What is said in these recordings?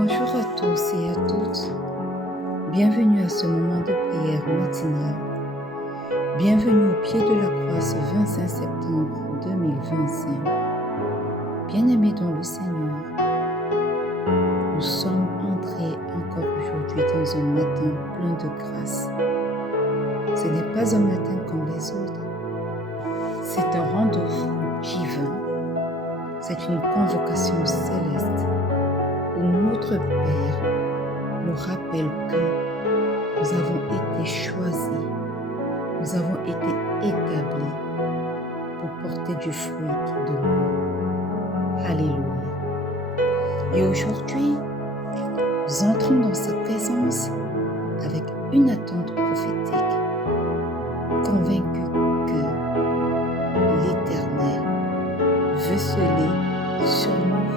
Bonjour à tous et à toutes. Bienvenue à ce moment de prière matinale. Bienvenue au pied de la croix ce 25 septembre 2025. Bien-aimés dans le Seigneur, nous sommes entrés encore aujourd'hui dans un matin plein de grâce. Ce n'est pas un matin comme les autres. C'est un rendez-vous divin. C'est une convocation céleste où notre Père nous rappelle que nous avons été choisis, nous avons été établis pour porter du fruit qui demeure. Alléluia. Et aujourd'hui, nous entrons dans sa présence avec une attente prophétique, convaincus que l'Éternel veut sceller sur nos vies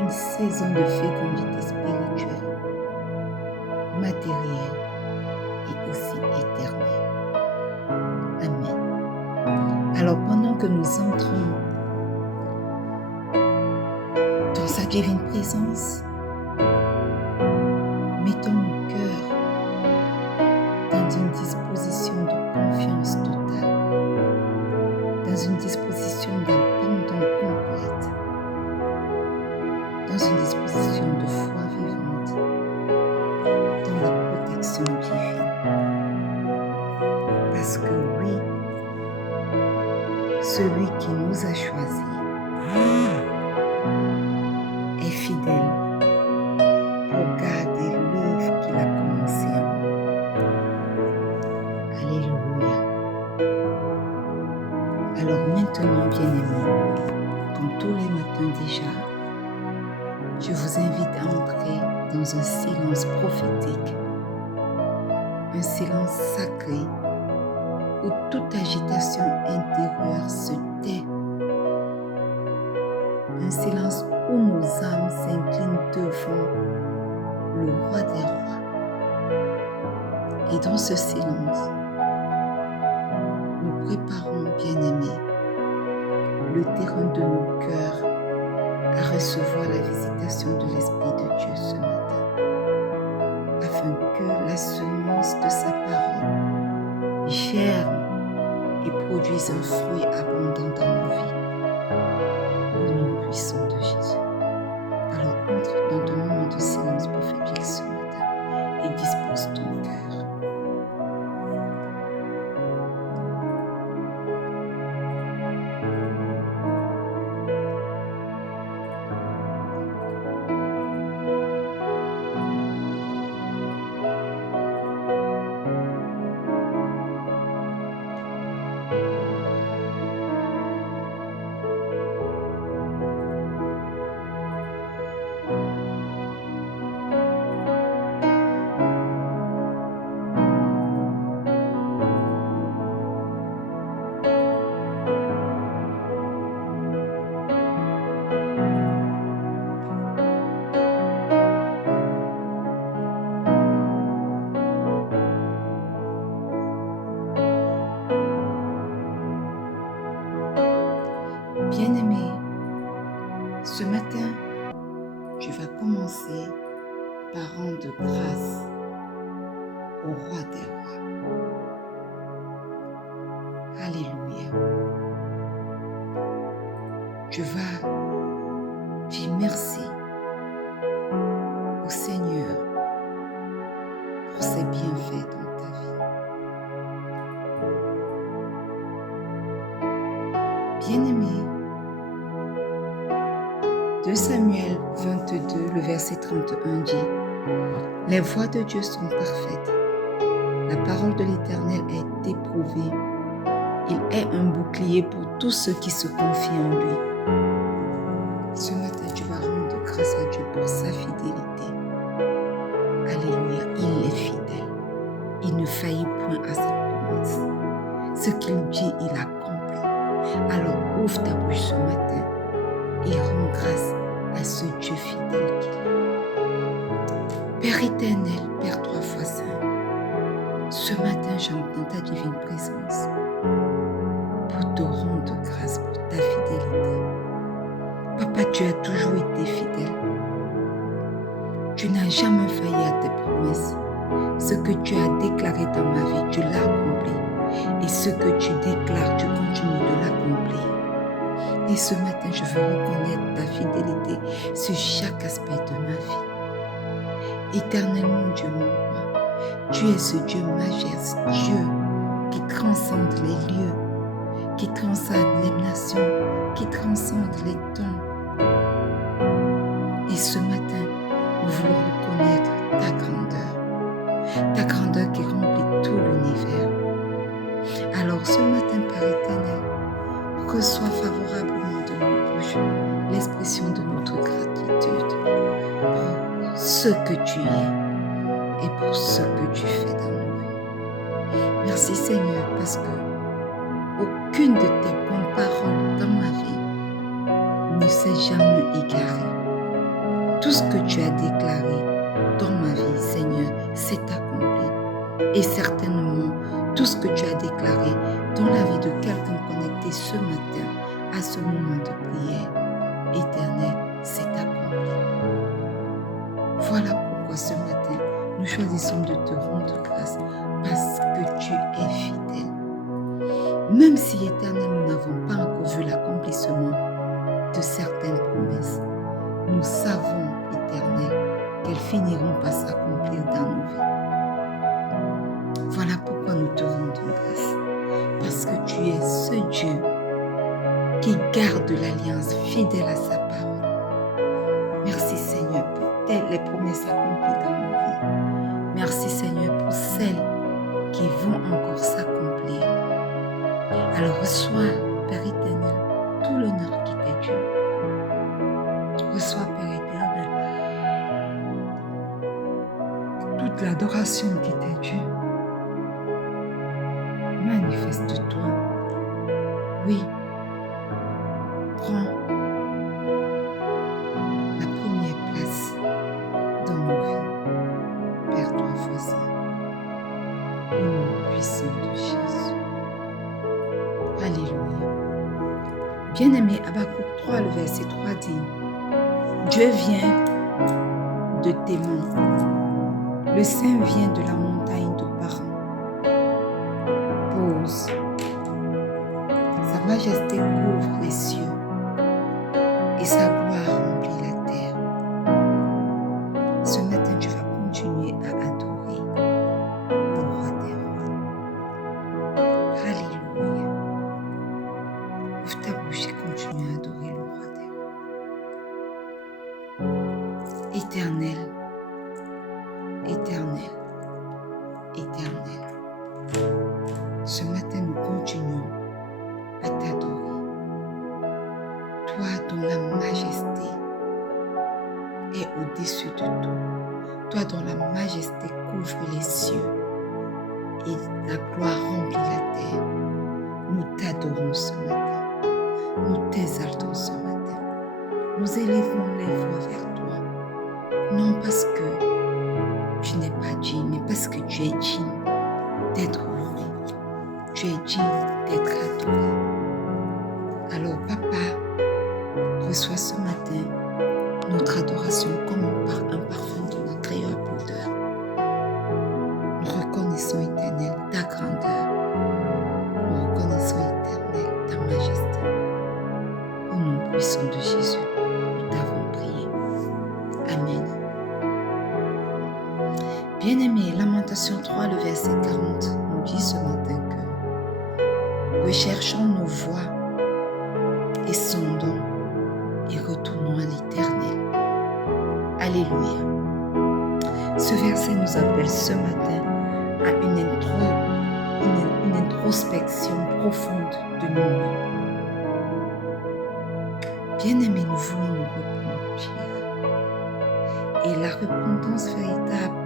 une saison de fécondité spirituelle, matérielle et aussi éternelle. Amen. Alors pendant que nous entrons dans sa divine présence, mettons nos cœurs dans une disposition de confiance totale, dans une disposition d'abandon complète, dans une disposition de foi vivante, dans la protection divine. Parce que oui, celui qui nous a choisis est fidèle pour garder l'œuvre qu'il a commencée en nous. Alléluia. Alors maintenant, bien-aimés, comme tous les matins déjà, je vous invite à entrer dans un silence prophétique, un silence sacré où toute agitation intérieure se tait, un silence où nos âmes s'inclinent devant le roi des rois. Et dans ce silence, nous préparons, bien-aimés, le terrain de nos cœurs à recevoir la visitation de l'Esprit de Dieu ce matin, afin que la semence de sa parole germe et produise un fruit abondant dans nos vies. Au nom puissant de Jésus. Alors entre dans ton moment de silence prophétique ce matin et dispose ton cœur. Bien-aimé, ce matin, tu vas commencer par rendre grâce au roi des rois. Alléluia. Tu vas dire merci au Seigneur pour ses bienfaits dans ta vie. Bien-aimé, 2 Samuel 22, le verset 31 dit « Les voies de Dieu sont parfaites. La parole de l'Éternel est éprouvée. Il est un bouclier pour tous ceux qui se confient en lui. » Ce matin, tu vas rendre grâce à Dieu pour sa fidélité. Alléluia, il est fidèle. Il ne faillit point à sa promesse. Ce qu'il dit, il accomplit. Alors ouvre ta bouche ce matin et rends grâce à ce Dieu fidèle qu'il est. Père éternel, Père 3 fois saint, ce matin j'entre dans ta divine présence pour te rendre grâce pour ta fidélité. Papa, tu as toujours été fidèle. Tu n'as jamais failli à tes promesses. Ce que tu as déclaré dans ma vie, tu l'as accompli. Et ce que tu déclares, tu continues de l'accomplir. Et ce matin, je veux reconnaître ta fidélité sur chaque aspect de ma vie. Éternellement, Dieu mon roi, tu es ce Dieu majestueux qui transcende les lieux, qui transcende les nations, qui transcende les temps. Et ce matin, nous voulons reconnaître ta grandeur qui remplit tout l'univers. Alors ce matin, Père éternel, reçois favorablement de nos bouches l'expression de notre gratitude pour ce que tu es et pour ce que tu fais dans nos vies. Merci Seigneur parce que aucune de tes bonnes paroles dans ma vie ne s'est jamais égarée. Tout ce que tu as déclaré dans ma vie, Seigneur, s'est accompli. Et certainement, tout ce que tu as déclaré dans la vie de quelqu'un connecté ce matin à ce moment de prière éternelle s'est accompli. Voilà pourquoi ce matin, nous choisissons de te rendre grâce parce que tu es fidèle. Même si éternel, nous n'avons pas encore vu l'accomplissement de certaines promesses, nous savons, éternel, qu'elles finiront par s'accomplir dans nos vies. Voilà pourquoi nous te rendons grâce. Parce que tu es ce Dieu qui garde l'alliance fidèle à sa parole. Merci Seigneur pour les promesses accomplies dans nos vies. Merci Seigneur pour celles qui vont encore s'accomplir. Alors reçois, Père éternel, tout l'honneur qui t'est dû. Reçois, Père éternel, toute l'adoration qui t'est due. Manifeste-toi. Oui, prends la première place dans nos vies. Père, toi voisin, au nom puissant de Jésus. Alléluia. Bien-aimé, Habakkuk 3, le verset 3 dit: Dieu vient de Théman, le Saint vient de la montagne de Paran. Pause. Sa majesté couvre les cieux et sa gloire remplit la terre. Ce matin, tu vas continuer à adorer le roi des rois. Alléluia. Ouvre ta bouche et continue à adorer le roi des rois. Éternel, éternel, éternel. Ce matin, nous continuons à t'adorer. Toi dont la majesté est au-dessus de tout. Toi dont la majesté couvre les cieux et la gloire remplit la terre. Nous t'adorons ce matin. Nous t'exaltons ce matin. Nous élevons les voix vers toi. Non parce que tu n'es pas digne, mais parce que tu es digne d'être loué. Tu es digne d'être adoré. Alors, Papa, reçois ce matin notre adoration comme un parfum d'une agréable odeur. Nous reconnaissons, éternel, ta grandeur. Nous reconnaissons, éternel, ta majesté. Au nom puissant de Jésus, nous t'avons prié. Amen. Bien-aimé, Lamentation 3, le verset 40 nous dit ce matin que recherchons nos voies et sondons et retournons à l'Éternel. Alléluia. Ce verset nous appelle ce matin à une introspection profonde de nous-mêmes. Bien-aimés, nous voulons nous repentir. Et la repentance véritable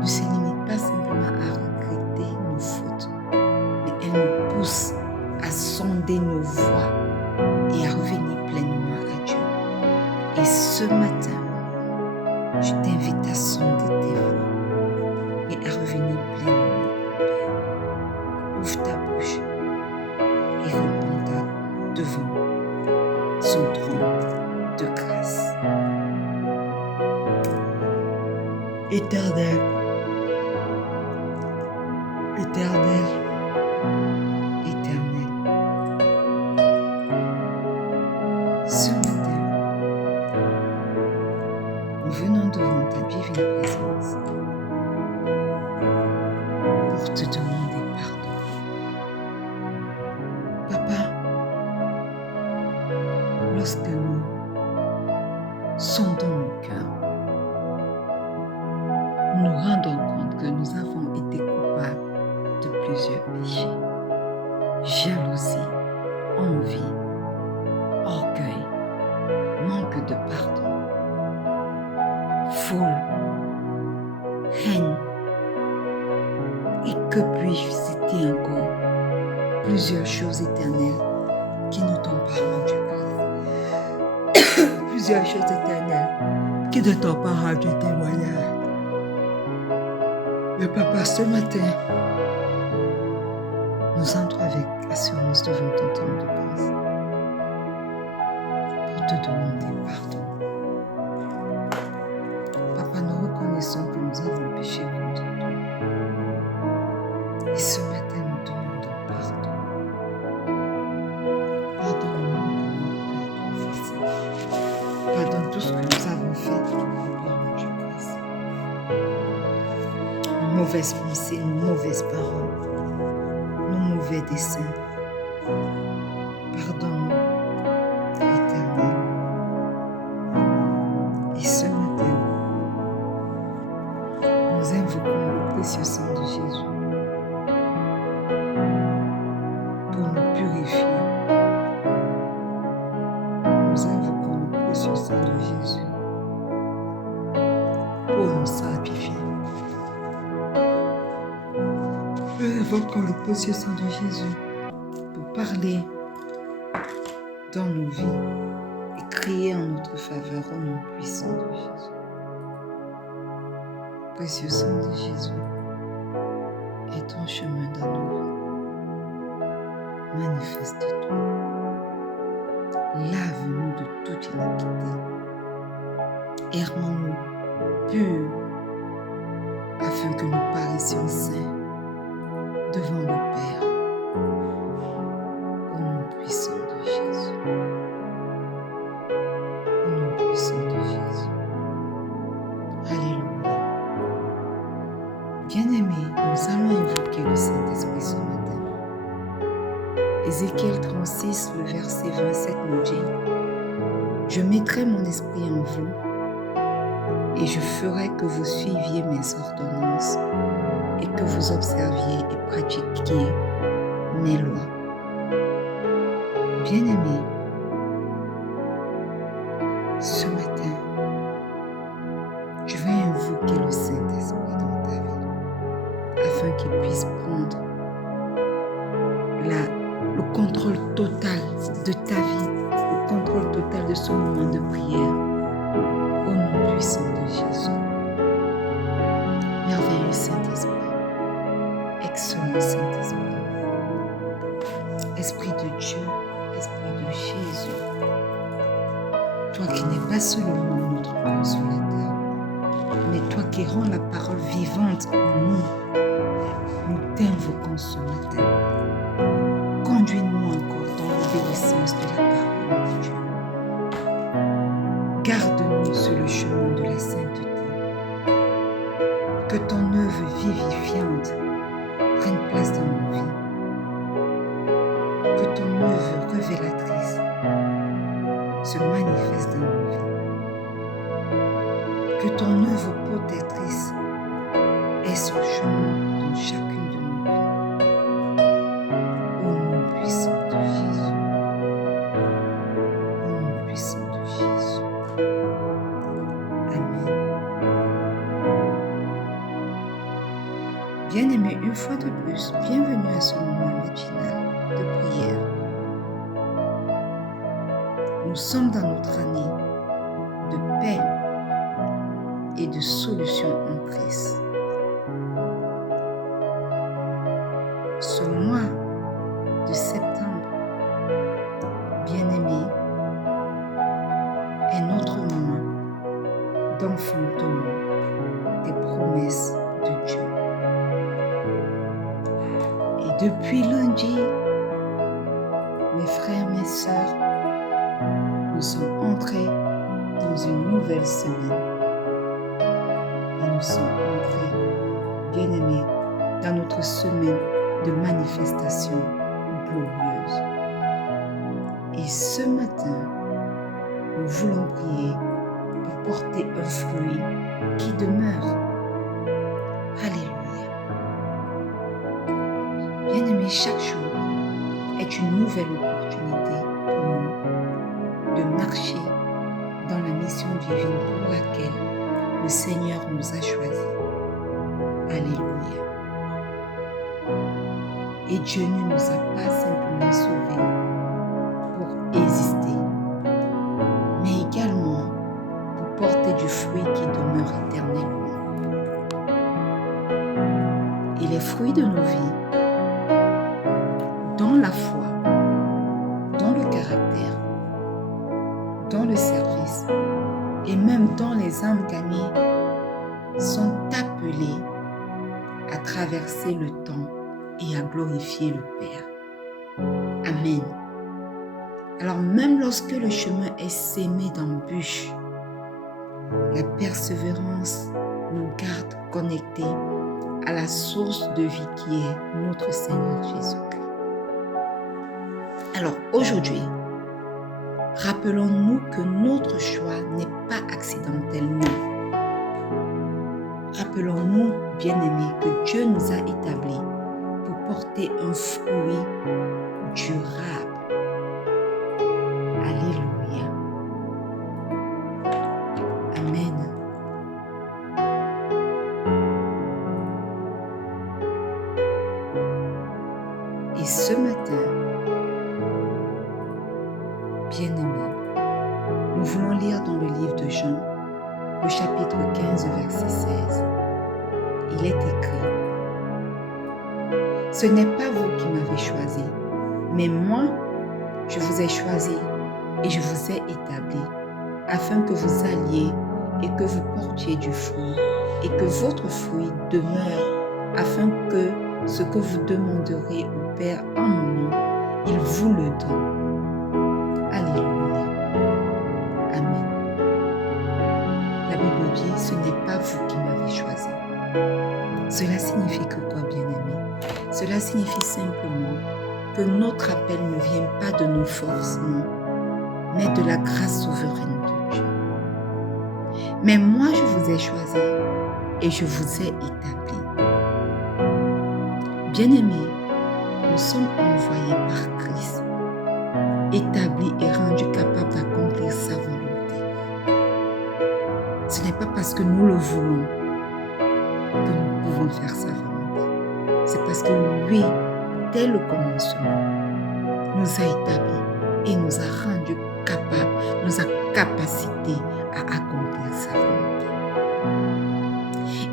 ne se limite pas simplement à regretter nos fautes, mais elle nous pousse à sonder nos voies et à revenir pleinement à Dieu. Et ce matin, je t'invite à sonder tes voies et à revenir pleinement au Père. Ouvre ta bouche et réponds devant son trône de grâce. Éternel, éternel, éternel, ce matin, nous venons devant ta divine présence pour te demander pardon. Papa, lorsque nous sondons nos cœurs, nous nous rendons compte que nous avons été coupables de plusieurs péchés. Jalousie, envie, orgueil, manque de pardon, foule, haine. Et que puis-je citer encore? Plusieurs choses éternelles qui ne t'ont pas rendu grâce. Plusieurs choses éternelles qui ne t'ont pas rendu témoignage. Mais papa, ce matin, nous entrons avec assurance devant ton trône de grâce pour te demander pardon. Papa, nous reconnaissons que nous avons péché contre toi. Et ce matin, nous demandons pardon. Pardonne-nous pour notre Père, toi, Fils. Pardonne tout ce que nous avons fait pour nous pas rendu grâce. Nos mauvaises pensées, nos mauvaises paroles, nos mauvais desseins. Pardonne-nous, Éternel. Et ce matin, nous invoquons le précieux sang de Jésus pour nous purifier. Nous invoquons le précieux sang de Jésus pour nous sanctifier. Nous invoquons le précieux sang de Jésus pour parler dans nos vies et crier en notre faveur au nom puissant de Jésus. Précieux sang de Jésus, est ton chemin dans nos vies. Manifeste-toi. Lave-nous de toute iniquité. Rends-nous purs afin que nous paraissions saints devant le Père. Au nom puissant de Jésus. Au nom puissant de Jésus. Alléluia. Bien-aimés, nous allons invoquer le Saint-Esprit ce matin. Ézéchiel 36, le verset 27 nous dit: Je mettrai mon esprit en vous et je ferai que vous suiviez mes ordonnances et que vous observiez et pratiquiez mes lois. Bien-aimés, ce matin, je vais invoquer le Saint-Esprit dans ta vie afin qu'il puisse prendre le contrôle total de ta vie, le contrôle total de ce moment de prière au nom puissant de Jésus. Merveilleux Saint-Esprit, excellent Saint-Esprit, Esprit de Dieu, Esprit de Jésus, toi qui n'es pas seulement notre consolateur, mais toi qui rends la parole vivante en nous t'invoquons ce matin. Conduis-nous encore dans l'obéissance de la parole de Dieu. Garde-nous sur le chemin de la sainteté. Que ton œuvre vivifiante prenne place dans nos vies. Que ton œuvre révélatrice se manifeste dans nos vies. Que ton œuvre protectrice ait son chemin dans chacune de nos vies. Au nom puissant de Jésus. Au nom puissant de Jésus. Amen. Bien-aimés, une fois de plus, bienvenue à ce moment matinal de prière. Nous sommes dans notre année de paix et de solution en Christ. Ce mois de septembre, bien-aimé, est notre mois d'enfantement des promesses de Dieu. Et depuis lundi, mes frères, mes sœurs, nous sommes entrés dans une nouvelle semaine. Et nous sommes entrés, bien-aimés, dans notre semaine de manifestation glorieuse. Et ce matin, nous voulons prier pour porter un fruit qui demeure. Alléluia. Bien-aimés, chaque jour est une nouvelle opportunité pour nous de marcher dans la mission divine pour laquelle le Seigneur nous a choisis. Alléluia. Et Dieu ne nous a pas simplement sauvés pour exister, mais également pour porter du fruit qui demeure éternellement. Et les fruits de nos vies, dans la foi, dans le caractère, dans le service et même dans les âmes gagnées, sont appelés à traverser le temps et à glorifier le Père. Amen. Alors même lorsque le chemin est sémé d'embûches, la persévérance nous garde connectés à la source de vie qui est notre Seigneur Jésus-Christ. Alors aujourd'hui, rappelons-nous que notre choix n'est pas accidentel, non. Rappelons-nous, bien-aimés, que Dieu nous a établis pour porter un fruit durable. Alléluia. Amen. Et ce matin, bien-aimés, nous voulons lire dans le livre de Jean, le chapitre 15, verset 16. Il est écrit: « Ce n'est pas vous qui m'avez choisi, mais moi, je vous ai choisi et je vous ai établi, afin que vous alliez et que vous portiez du fruit, et que votre fruit demeure, afin que ce que vous demanderez au Père en mon nom, il vous le donne. » Alléluia. Amen. La Bible dit, ce n'est pas vous qui m'avez choisi. Cela signifie que quoi, bien-aimés? Cela signifie simplement que notre appel ne vient pas de nos forces, non, mais de la grâce souveraine de Dieu. Mais moi, je vous ai choisi et je vous ai établi. Bien-aimés, nous sommes envoyés par Christ, établis et rendus capables d'accomplir sa volonté. Ce n'est pas parce que nous le voulons que nous pouvons faire sa volonté. C'est parce que lui, dès le commencement, nous a établis et nous a rendus capables, nous a capacités à accomplir sa volonté.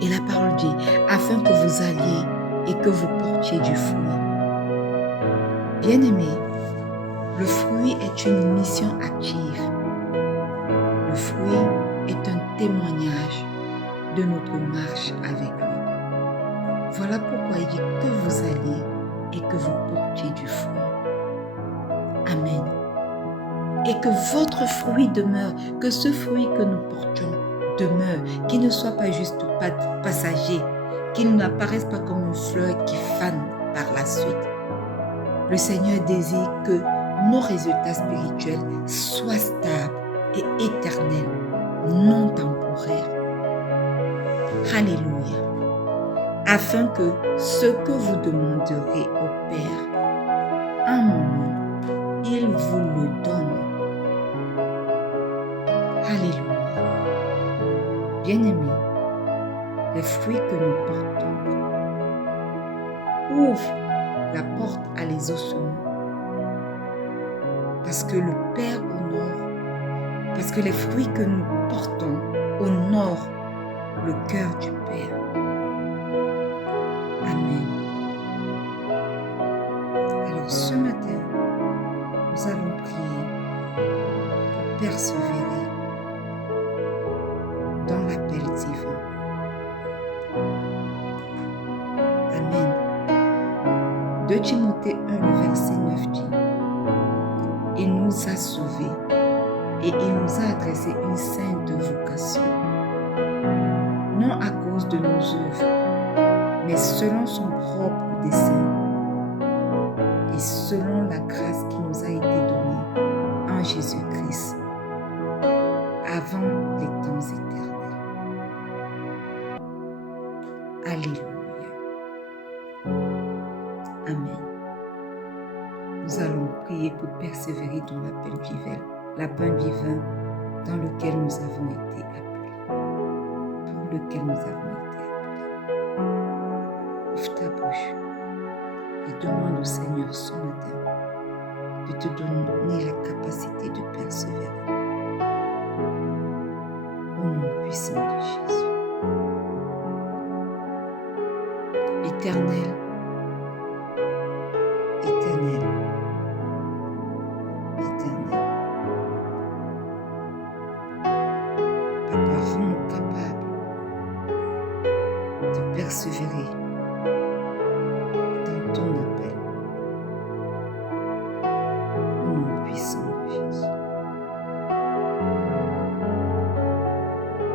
Et la parole dit, afin que vous alliez et que vous portiez du fruit. Bien-aimés, le fruit est une mission active. Le fruit est un témoignage de notre marche avec lui. Voilà pourquoi il dit que vous alliez et que vous portiez du fruit. Amen. Et que votre fruit demeure, que ce fruit que nous portions demeure, qu'il ne soit pas juste passager, qu'il n'apparaisse pas comme une fleur qui fane par la suite. Le Seigneur désire que nos résultats spirituels soient stables et éternels, non temporaires. Alléluia. Afin que ce que vous demanderez au Père en mon nom, il vous le donne. Alléluia. Bien-aimés, les fruits que nous portons ouvrent la porte à l'exaucement. Parce que le Père honore, parce que les fruits que nous portons honorent le cœur du Père. Amen. Alors ce matin, nous allons prier pour persévérer dans l'appel divin. Timothée 1, le verset 9 dit, « Il nous a sauvés et il nous a adressé une sainte vocation, non à cause de nos œuvres, mais selon son propre dessein et selon la grâce qui nous a été donnée en Jésus-Christ avant les temps éternels. » Alléluia. Amen. Nous allons prier pour persévérer dans l'appel divin dans lequel nous avons été appelés. Pour lequel nous avons été appelés. Ouvre ta bouche et demande au Seigneur ce matin de te donner la capacité de persévérer. Au nom puissant de Jésus. Éternel, éternel, éternel. Papa, rends-nous capables de persévérer dans ton appel. Au nom puissant de Jésus.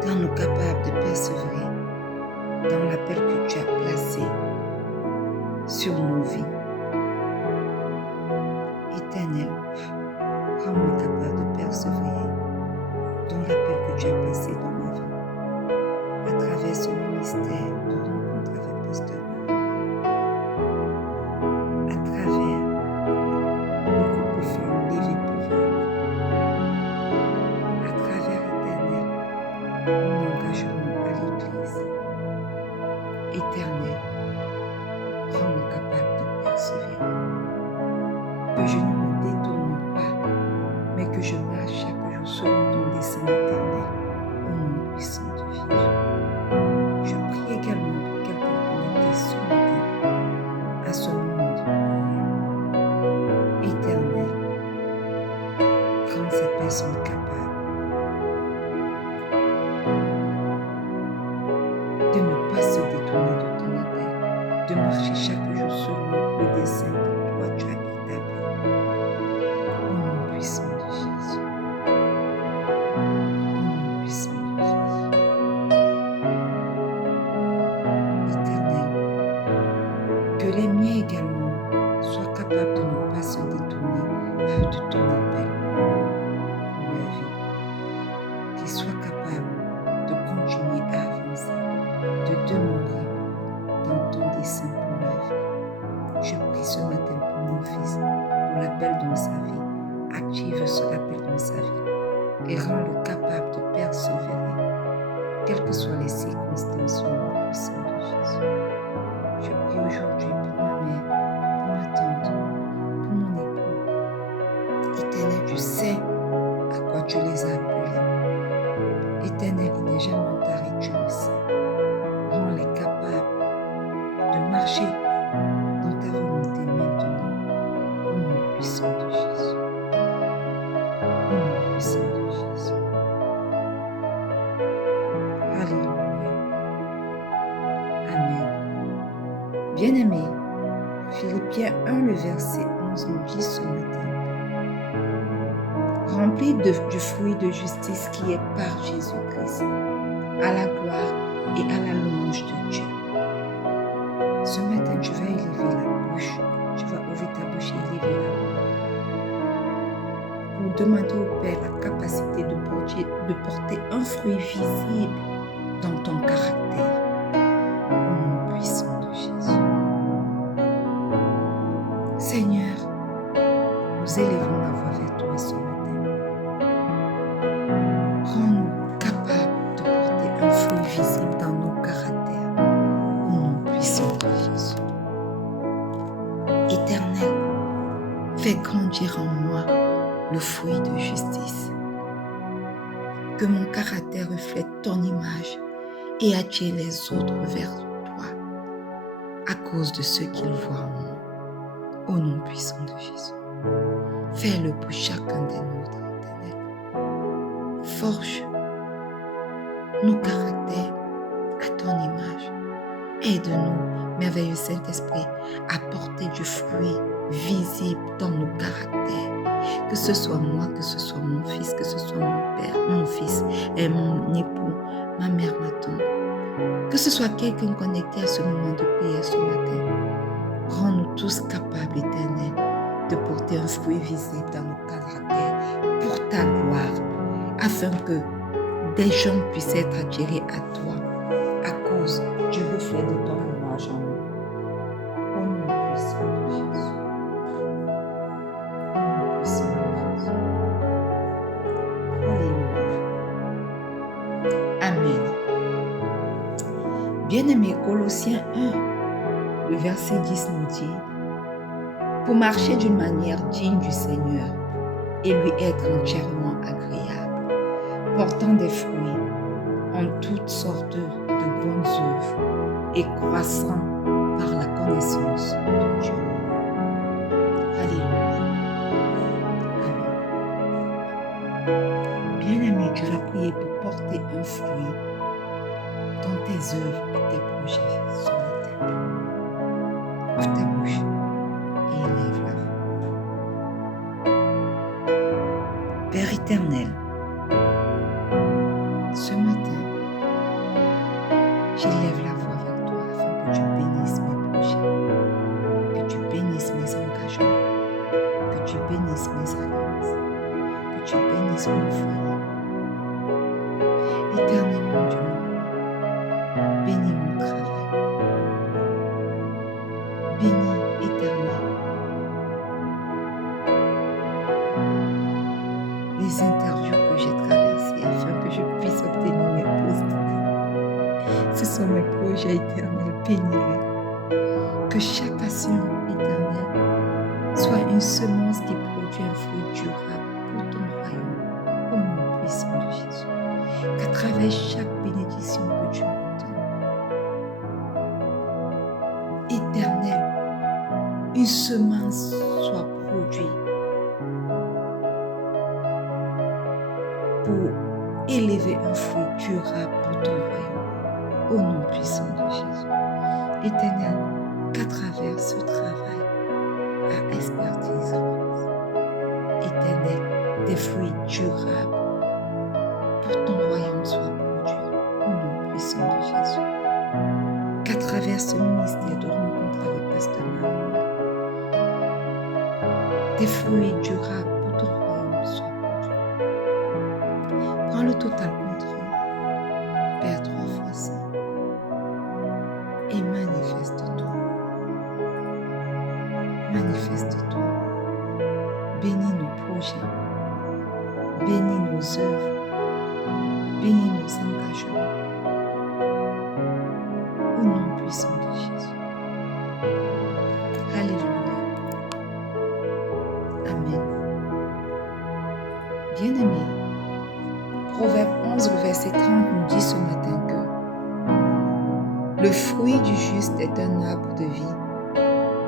Rends-nous capables de persévérer dans l'appel que tu as placé sur nos vies. Éternel, rends-moi capable de persévérer dans l'appel que tu as placé dans ma vie, à travers ce ministère de rencontre avec Pasteur Marie, à travers le groupe de femmes Lévées pour vivre, à travers, Éternel, mon engagement à l'Église. Éternel, rends-moi capable de persévérer, que je ne me détourne pas, mais que je marche chaque jour selon ton dessein éternel, au nom puissant de Jésus. Je prie également pour quelqu'un connecté ce matin à ce moment de prière. Éternel, rends cette personne capable de ne pas se détourner de ton appel, de marcher chaque jour selon le dessein que toi tu as établi. Au nom puissant de Jésus. Au nom puissant de Jésus. Éternel, que les miens également soient capables de ne pas se détourner de ton appel pour leur vie. Qu'ils soient capables de continuer à avancer, de demeurer dans ton dessein pour leur vie. Je prie ce matin pour mon fils, pour l'appel dans sa vie. Active l'appel dans sa vie et rends-le capable de persévérer, quelles que soient les circonstances, au nom puissant de Jésus. Je prie aujourd'hui pour ma mère, pour ma tante, pour mon époux. Éternel, tu sais à quoi tu les as appelés. Éternel, il n'est jamais tard et tu le sais. Rends-les capables de marcher dans ta volonté maintenant, au nom puissant de Jésus. Au nom puissant de Jésus. Alléluia. Amen. Bien-aimés, Philippiens 1, le verset 11 nous dit ce matin, « Remplis du fruit de justice qui est par Jésus-Christ, à la gloire et à la louange de Dieu. » Ce matin, tu vas élever la bouche, tu vas ouvrir ta bouche et élever la voix pour demander au Père la capacité de porter un fruit visible dans ton caractère, au nom puissant de Jésus. Seigneur, nous élevons la voix vers toi ce matin. Rends-nous capables de porter un fruit visible dans nos caractères, au nom puissant de Jésus. Éternel, fais grandir en moi le fruit de justice. Que mon caractère reflète ton image et attire les autres vers toi à cause de ce qu'ils voient en moi. Au nom puissant de Jésus. Fais-le pour chacun des nôtres, Éternel. Forge nos caractères à ton image. Aide-nous merveilleux Saint-Esprit, à porter du fruit visible dans nos caractères. Que ce soit moi, que ce soit mon fils, que ce soit mon père, mon fils et mon époux, ma mère, ma tante. Que ce soit quelqu'un connecté à ce moment de prière ce matin. Rends-nous tous capables, Éternel, de porter un fruit visible dans nos caractères pour ta gloire, afin que des gens puissent être attirés à toi à cause du reflet de ton image en nous. Au nom puissant de Jésus. Au nom puissant de Jésus. Alléluia. Amen. Bien-aimés, Colossiens 1, le verset 10 nous dit: pour marcher d'une manière digne du Seigneur et lui être entièrement agréable, portant des fruits en toutes sortes de bonnes œuvres et croissant par la connaissance de Dieu. Alléluia. Amen. Bien-aimé, tu vas prier pour porter un fruit dans tes œuvres et tes projets ce matin. Ouvre ta bouche et élève la voix. Père éternel, ce matin, j'élève la voix vers toi afin que tu bénisses mes projets, que tu bénisses mes engagements, que tu bénisses mes alliances, que tu bénisses mon foyer. Éternel mon Dieu, bénis mon travail. Bénis, Éternel, les interviews que j'ai traversées afin que je puisse obtenir mes postes. Ce sont mes projets éternels, bénis-les. Que chaque action éternelle soit une semence qui produit un fruit durable pour ton royaume, au nom puissant de Jésus. Qu'à travers chaque bénédiction que tu me donnes, éternel, une semence soit produite pour élever un fruit durable pour ton royaume, au nom puissant de Jésus. Éternel, qu'à travers ce travail à expertise, éternel, des fruits durables pour ton royaume soient produits, au nom puissant de Jésus. Qu'à travers ce ministère de rencontre avec Pasteur Marie, des fruits durables pour ton royaume soient produits. Prends le total contrôle, Père 3 fois Saint, et manifeste-toi. Manifeste-toi. Bénis nos projets, bénis nos œuvres, bénis nos engagements. Au nom puissant de Jésus. Alléluia. Amen. Bien-aimés, Proverbe 11, le verset 30 nous dit ce matin que le fruit du juste est un arbre de vie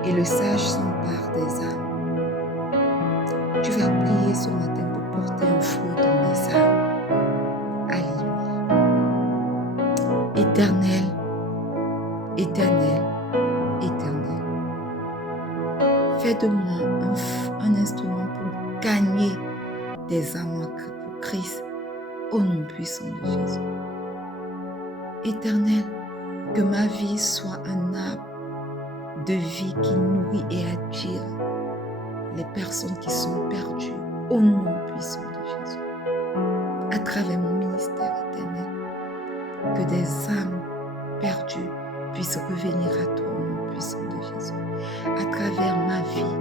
et le sage s'empare des âmes. Tu vas prier ce matin pour porter un fruit dans les âmes. Alléluia. Éternel, éternel, éternel. Fais de moi un instrument pour gagner des âmes pour Christ, au nom puissant de Jésus. Éternel, que ma vie soit un arbre de vie qui nourrit et attire les personnes qui sont perdues, au nom puissant de Jésus. À travers mon ministère éternel, que des âmes perdues puissent revenir à toi, au nom puissant de Jésus. À travers ma vie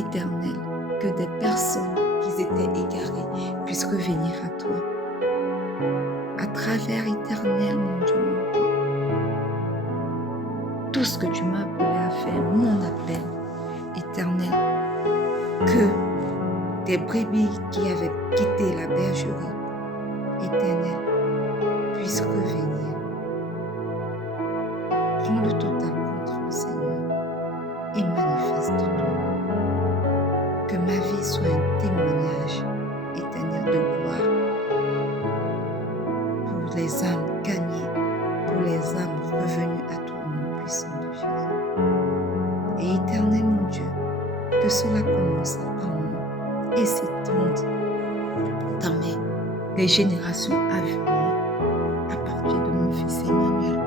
éternelle, que des personnes qui étaient égarées puissent revenir à toi. À travers éternel, mon Dieu, mon Dieu, tout ce que tu m'as appelé à faire, mon appel éternel, que des brebis qui avaient quitté la bergerie éternelle puissent revenir. Prends le total contrôle, Seigneur, et manifeste-toi. Que ma vie soit un témoignage éternel de gloire pour les âmes gagnées, pour les âmes revenues à toi, mon puissant de Jésus. Et éternel mon Dieu, que cela commence en moi et s'étende dans les générations à venir, à partir de mon fils Emmanuel,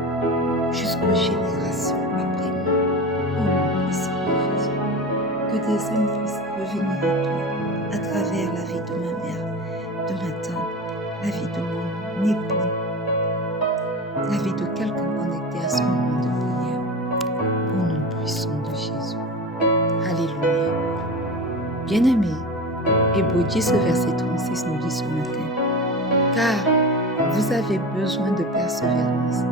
jusqu'aux générations après moi. Au nom puissant de Jésus. Que des hommes puissent revenir à toi à travers la vie de ma mère, de ma tante, la vie de mon époux, la vie de quelqu'un connecté à ce moment de prière. Au nom puissant de Jésus. Alléluia. Bien-aimés, Hébreux 10, verset 36 nous dit ce matin, car vous avez besoin de persévérance,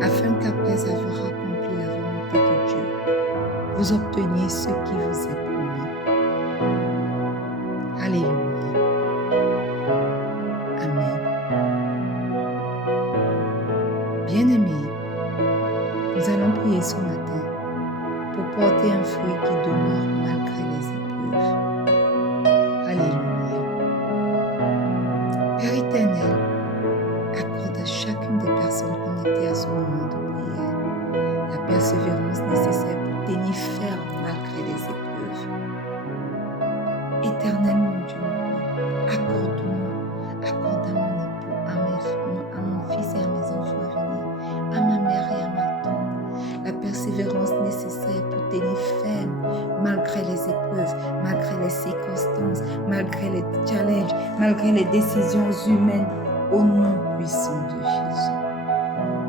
afin qu'après avoir accompli la volonté de Dieu, vous obteniez ce qui vous est promis. Alléluia. Amen. Bien-aimés, nous allons prier ce matin pour porter un fruit qui demeure malgré les épreuves. Alléluia. Père éternel, accorde à chacune des personnes connectées à ce moment de prière la persévérance nécessaire pour tenir ferme malgré les épreuves. Éternel mon Dieu, accorde-moi, accorde à mon époux, à mon fils et à mes enfants à venir, à ma mère et à ma tante, la persévérance nécessaire pour tenir ferme malgré les épreuves, malgré les circonstances, malgré les challenges, malgré les décisions humaines, au nom puissant de Jésus.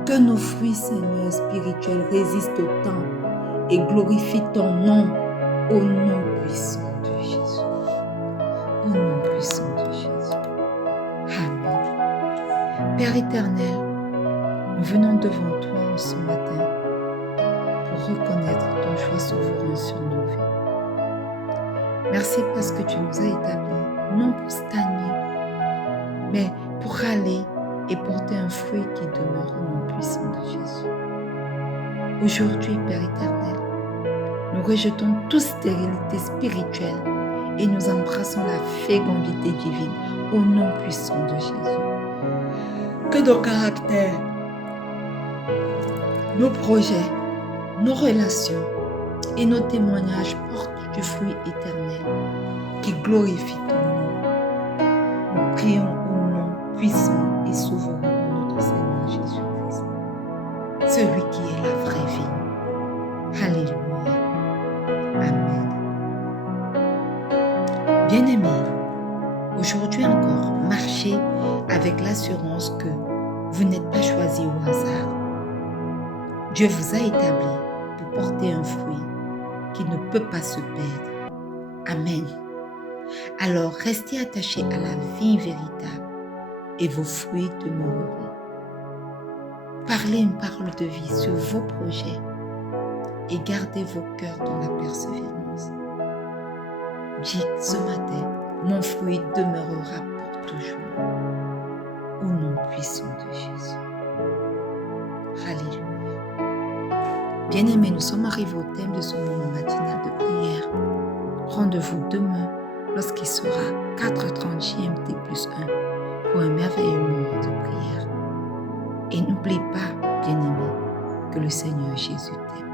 Que nos fruits, Seigneur, spirituels résistent au temps et glorifient ton nom, au nom puissant de Jésus. Au nom puissant de Jésus. Amen. Père éternel, nous venons devant toi en ce matin pour reconnaître ton choix souverain sur nos vies. Merci parce que tu nous as établis, non pour stagner, mais pour aller et porter un fruit qui demeure au nom puissant de Jésus. Aujourd'hui, Père éternel, nous rejetons toute stérilité spirituelle et nous embrassons la fécondité divine au nom puissant de Jésus. Que nos caractères, nos projets, nos relations et nos témoignages portent du fruit éternel qui glorifie ton nom. Nous prions au nom puissant et souverain de notre Seigneur Jésus-Christ, celui qui est la vraie vie. Alléluia. Amen. Bien-aimés, aujourd'hui encore, marchez avec l'assurance que vous n'êtes pas choisi au hasard. Dieu vous a établi pour porter un fruit qui ne peut pas se perdre. Amen. Alors restez attachés à la vie véritable et vos fruits demeureront. Parlez une parole de vie sur vos projets et gardez vos cœurs dans la persévérance. Dites ce matin, mon fruit demeurera pour toujours. Au nom puissant de Jésus. Alléluia. Bien-aimés, nous sommes arrivés au thème de ce moment matinal de prière. Rendez-vous demain lorsqu'il sera 4h30 GMT plus 1 pour un merveilleux moment de prière. Et n'oublie pas, bien-aimé, que le Seigneur Jésus t'aime.